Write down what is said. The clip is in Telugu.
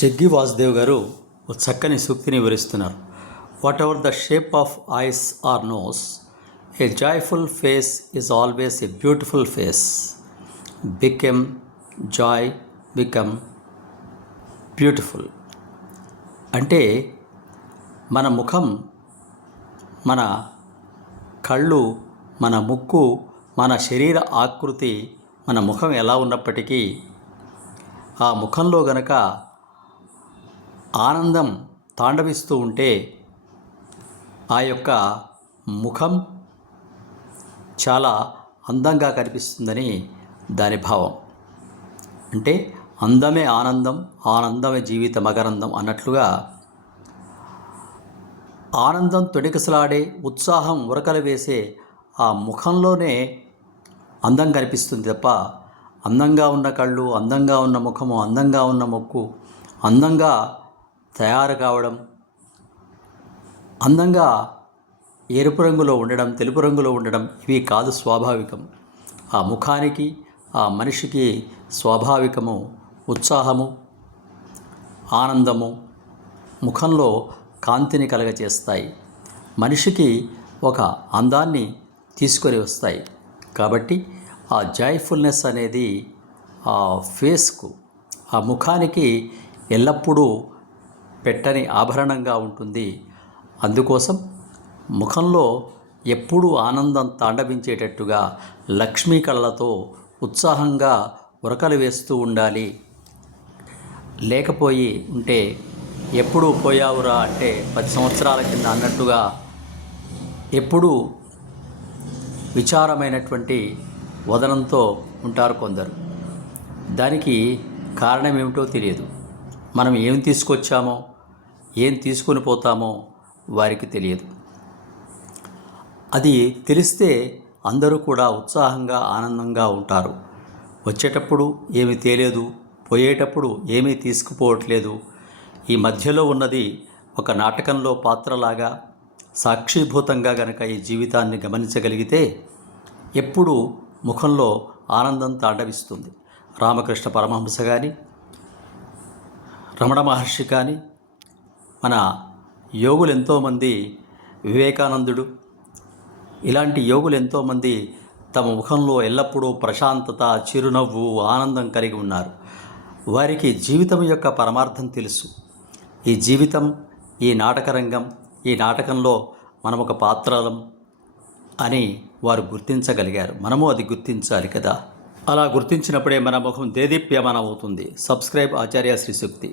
జగ్గి వాసుదేవ్ గారు ఒక చక్కని సూక్తిని వివరిస్తున్నారు. Whatever the shape of eyes or nose, a joyful face is always a beautiful face. Become joy, become beautiful. అంటే మన ముఖం, మన కళ్ళు, మన ముక్కు, మన శరీర ఆకృతి, మన ముఖం ఎలా ఉన్నప్పటికీ ఆ ముఖంలో గనక ఆనందం తాండవిస్తూ ఉంటే ఆ యొక్క ముఖం చాలా అందంగా కనిపిస్తుందని దాని భావం. అంటే అందమే ఆనందం, ఆనందమే జీవిత మకరందం అన్నట్లుగా ఆనందం తొణికిసలాడే, ఉత్సాహం ఉరకలు వేసే ఆ ముఖంలోనే అందం కనిపిస్తుంది తప్ప అందంగా ఉన్న కళ్ళు, అందంగా ఉన్న ముఖము, అందంగా ఉన్న ముక్కు, అందంగా తయారు కావడం, అందంగా ఎరుపు రంగులో ఉండడం, తెలుపు రంగులో ఉండడం ఇవి కాదు స్వాభావికం. ఆ ముఖానికి, ఆ మనిషికి స్వాభావికము ఉత్సాహము, ఆనందము ముఖంలో కాంతిని కలగచేస్తాయి, మనిషికి ఒక అందాన్ని తీసుకొని వస్తాయి. కాబట్టి ఆ జాయ్ఫుల్నెస్ అనేది ఆ ఫేస్కు, ఆ ముఖానికి ఎల్లప్పుడూ పెట్టని ఆభరణంగా ఉంటుంది. అందుకోసం ముఖంలో ఎప్పుడూ ఆనందం తాండవించేటట్టుగా లక్ష్మీ కళ్ళతో ఉత్సాహంగా ఉరకలు వేస్తూ ఉండాలి. లేకపోయి ఉంటే ఎప్పుడూ పోయావురా అంటే 10 సంవత్సరాల కింద అన్నట్టుగా ఎప్పుడూ విచారమైనటువంటి వదనంతో ఉంటారు కొందరు. దానికి కారణం ఏమిటో తెలియదు. మనం ఏం తీసుకొచ్చామో, ఏం తీసుకొని పోతామో వారికి తెలియదు. అది తెలిస్తే అందరూ కూడా ఉత్సాహంగా, ఆనందంగా ఉంటారు. వచ్చేటప్పుడు ఏమీ తేలేదు, పోయేటప్పుడు ఏమీ తీసుకుపోవట్లేదు. ఈ మధ్యలో ఉన్నది ఒక నాటకంలో పాత్రలాగా సాక్షిభూతంగా గనక ఈ జీవితాన్ని గమనించగలిగితే ఎప్పుడు ముఖంలో ఆనందం తాండవిస్తుంది. రామకృష్ణ పరమహంస కానీ, రమణ మహర్షి కానీ, మన యోగులు ఎంతోమంది, వివేకానందుడు, ఇలాంటి యోగులు ఎంతోమంది తమ ముఖంలో ఎల్లప్పుడూ ప్రశాంతత, చిరునవ్వు, ఆనందం కలిగి ఉన్నారు. వారికి జీవితం యొక్క పరమార్థం తెలుసు. ఈ జీవితం, ఈ నాటకరంగం, ఈ నాటకంలో మనం ఒక పాత్రలం అని వారు గుర్తించగలిగారు. మనము అది గుర్తించాలి కదా. అలా గుర్తించినప్పుడే మన ముఖం దేదీప్యమానం అవుతుంది. సబ్స్క్రైబ్ ఆచార్య శ్రీ సూక్తి.